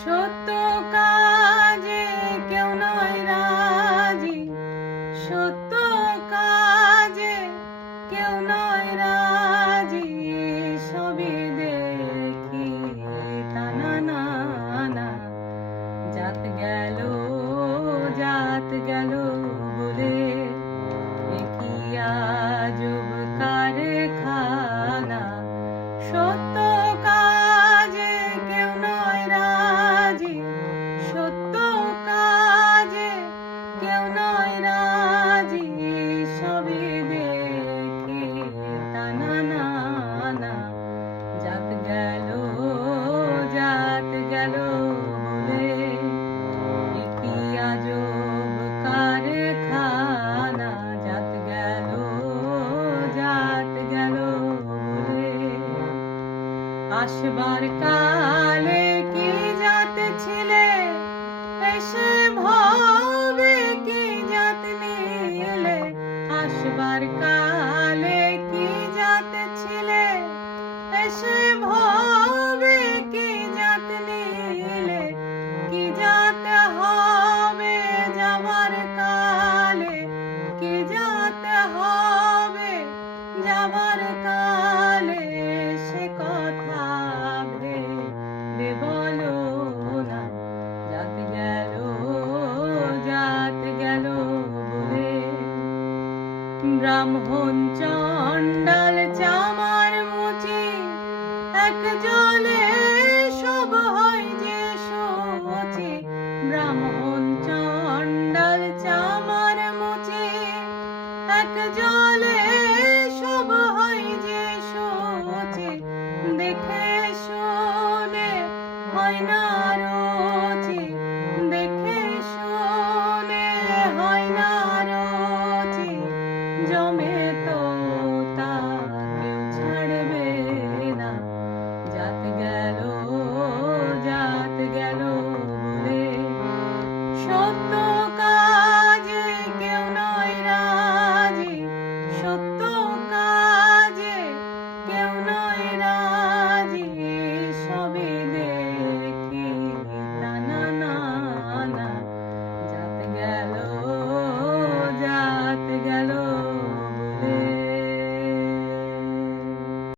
সত্য কাজে কেউ নয় রাজি, সত্য কাজে কেউ নয় রাজি, সবই দেখি টানা না না। জাত গেল বলে এ কি আজব কারখানা। সত্য কাজে কেউ নয় রাজি, সত্য কাজে কেউ নয় রাজি, সবই দেখি টানা না না। জাত গেল বলে এ কি আজব কারখানা। জাত গেল বলে আসবার কালে কি জাত ছিলে, এসে ভবে কি জাত নিলে। আসবার কালে কি জাত ছিলে, এসে ভবে কি জাত নিলে। কি জাত হবে যাবার কালে, কি জাত হবে যাবার কালে, সে কথা ভেবে বলো না। জাত গেল বলে ব্রাহ্মণ চণ্ডাল চামার মুচি, এক জলে সব হয় যে সূচি। ব্রাহ্মণ চণ্ডাল চামার মুচি, এক জলে সব হয় যে সূচি। দেখে শুনে হয় না